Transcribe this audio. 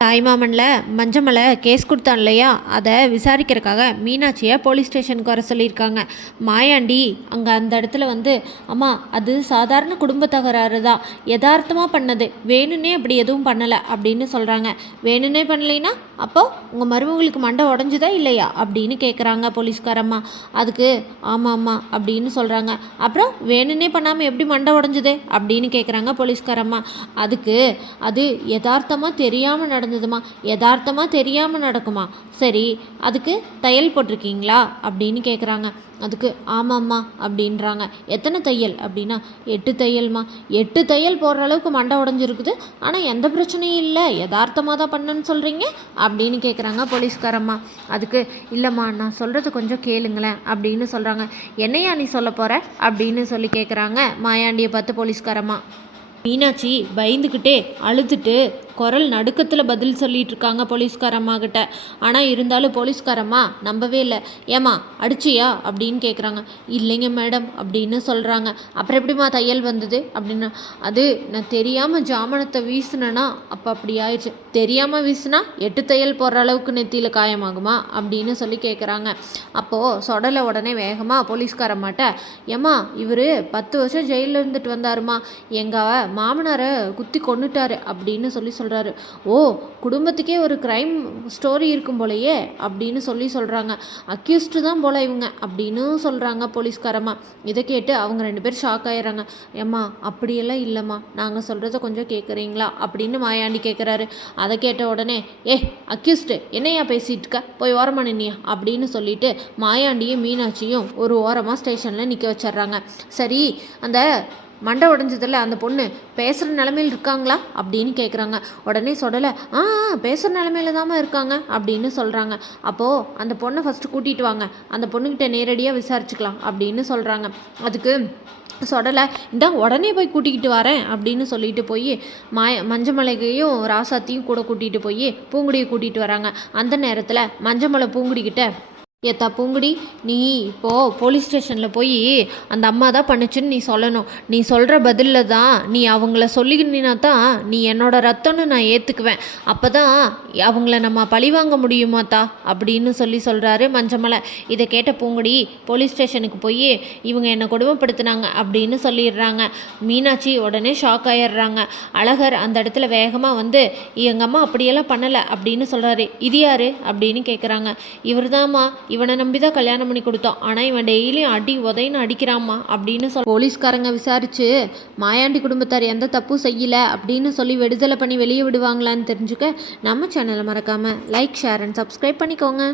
தாய்மாமனில் மஞ்சமலை case கொடுத்தான் இல்லையா, அதை விசாரிக்கிறதுக்காக மீனாட்சியை போலீஸ் ஸ்டேஷனுக்கு வர சொல்லியிருக்காங்க. மாயாண்டி அங்கே அந்த இடத்துல வந்து, அம்மா அது சாதாரண குடும்ப தகராறு தான், யதார்த்தமாக பண்ணது, வேணும்னே அப்படி எதுவும் பண்ணலை அப்படின்னு சொல்கிறாங்க. வேணும்னே பண்ணலைன்னா அப்போது உங்கள் மருமகளுக்கு மண்டை உடஞ்சுதா இல்லையா அப்படின்னு கேட்குறாங்க போலீஸ்காரம்மா. அதுக்கு ஆமாம்மா அப்படின்னு சொல்கிறாங்க. அப்புறம் வேணும்னே பண்ணாமல் எப்படி மண்டை உடஞ்சுது அப்படின்னு கேட்குறாங்க போலீஸ்காரம்மா. அதுக்கு அது யதார்த்தமாக தெரியாமல் நடந்ததுமா. யதார்த்தமாக தெரியாமல் நடக்குமா? சரி, அதுக்கு தையல் போட்டிருக்கீங்களா அப்படின்னு கேட்குறாங்க. அதுக்கு ஆமாம்மா அப்படின்றாங்க. எத்தனை தையல் அப்படின்னா 8 தையல்மா. 8 தையல் போடுற அளவுக்கு மண்டை உடஞ்சிருக்குது, ஆனால் எந்த பிரச்சனையும் இல்லை, யதார்த்தமாக தான் பண்ணுன்னு சொல்கிறீங்க அப்படின்னு கேட்குறாங்க போலீஸ்காரம்மா. அதுக்கு இல்லைம்மா, நான் சொல்கிறது கொஞ்சம் கேளுங்களேன் அப்படின்னு சொல்கிறாங்க. என்னையா நீ சொல்ல போகிற அப்படின்னு சொல்லி கேட்குறாங்க மாயாண்டியை பார்த்து போலீஸ்காரம்மா. மீனாட்சி பயந்துக்கிட்டே அழுதுட்டு குரல் நடுக்கத்தில் பதில் சொல்லிட்டு இருக்காங்க போலீஸ்காரம்மா கிட்ட. ஆனால் இருந்தாலும் போலீஸ்காரம்மா நம்பவே இல்லை. ஏம்மா அடிச்சியா அப்படின்னு கேட்குறாங்க. இல்லைங்க மேடம் அப்படின்னு சொல்கிறாங்க. அப்புறம் எப்படிம்மா தையல் வந்தது அப்படின்னா, அது நான் தெரியாமல் ஜாமனத்தை வீசினேன்னா அப்போ அப்படி ஆயிடுச்சு. தெரியாமல் வீசினா 8 தையல் போடுற அளவுக்கு நெத்தியில் காயமாகுமா அப்படின்னு சொல்லி கேட்குறாங்க. அப்போது சொடலை உடனே வேகமாக போலீஸ்காரம்மாட்ட, ஏம்மா இவர் 10 வருஷம் ஜெயிலில் இருந்துட்டு வந்தாருமா, எங்கள் மாமனாரை குத்தி கொண்டுட்டாரு அப்படின்னு சொல்லி சொல்கிறாரு. ஓ, குடும்பத்துக்கே ஒரு க்ரைம் ஸ்டோரி இருக்கும் போலையே அப்படின்னு சொல்லி சொல்கிறாங்க. அக்யூஸ்டு தான் போல இவங்க அப்படின்னு சொல்கிறாங்க போலீஸ்காரம்மா. இதை கேட்டு அவங்க 2 பேர் ஷாக் ஆயிடுறாங்க. ஏம்மா அப்படியெல்லாம் இல்லைம்மா, நாங்கள் சொல்கிறத கொஞ்சம் கேட்குறீங்களா அப்படின்னு மாயாண்டி கேட்குறாரு. அதை கேட்ட உடனே, அக்யூஸ்டு என்னையா பேசிகிட்டு இருக்க, போய் ஓரமாக நின்னியா அப்படின்னு சொல்லிட்டு மாயாண்டியும் மீனாட்சியும் ஒரு ஓரமாக ஸ்டேஷனில் நிற்க வச்சிட்றாங்க. சரி, அந்த மண்டை உடஞ்சதில்ல அந்த பொண்ணு பேசுகிற நிலமையில் இருக்காங்களா அப்படின்னு கேட்குறாங்க. உடனே சொடலை பேசுகிற நிலமையில தாம்மா இருக்காங்க அப்படின்னு சொல்கிறாங்க. அப்போது அந்த பொண்ணை ஃபஸ்ட்டு கூட்டிகிட்டு வாங்க, அந்த பொண்ணுக்கிட்ட நேரடியாக விசாரிச்சுக்கலாம் அப்படின்னு சொல்கிறாங்க. அதுக்கு சொடலை இந்த உடனே போய் கூட்டிக்கிட்டு வரேன் அப்படின்னு சொல்லிட்டு போய் மஞ்சமலையையும் ராசாத்தையும் கூட கூட்டிகிட்டு போய் பூங்குடியை கூட்டிகிட்டு வராங்க. அந்த நேரத்தில் மஞ்சமலை பூங்குடிக்கிட்ட, ஏத்தா பூங்குடி, நீ இப்போது போலீஸ் ஸ்டேஷனில் போய் அந்த அம்மா தான் பண்ணுச்சுன்னு நீ சொல்லணும். நீ சொல்கிற பதிலில் தான் நீ அவங்கள சொல்லிக்கினா தான் நீ என்னோட ரத்தம்னு நான் ஏற்றுக்குவேன். அப்போ தான் அவங்கள நம்ம பழிவாங்க முடியுமாத்தா அப்படின்னு சொல்கிறாரு மஞ்சமலை. இதை கேட்ட பூங்குடி போலீஸ் ஸ்டேஷனுக்கு போய் இவங்க என்னை கொடுமைப்படுத்தினாங்க அப்படின்னு சொல்லிடுறாங்க. மீனாட்சி உடனே ஷாக் ஆகிடுறாங்க. அழகர் அந்த இடத்துல வேகமாக வந்து, எங்கள் அம்மா அப்படியெல்லாம் பண்ணலை அப்படின்னு சொல்கிறாரு. இது யார் அப்படின்னு கேட்குறாங்க. இவர் தாம்மா, இவனை நம்பி தான் கல்யாணம் பண்ணி கொடுத்தோம், ஆனால் இவன் டெய்லியும் அடி உதைன்னு அடிக்கிறாம்மா அப்படின்னு போலீஸ்காரங்க விசாரித்து மாயாண்டி குடும்பத்தார் எந்த தப்பும் செய்யலை அப்படின்னு சொல்லி விடுதலை பண்ணி வெளியே விடுவாங்களான்னு தெரிஞ்சுக்க நம்ம சேனலை மறக்காமல் லைக், ஷேர் அண்ட் சப்ஸ்கிரைப் பண்ணிக்கோங்க.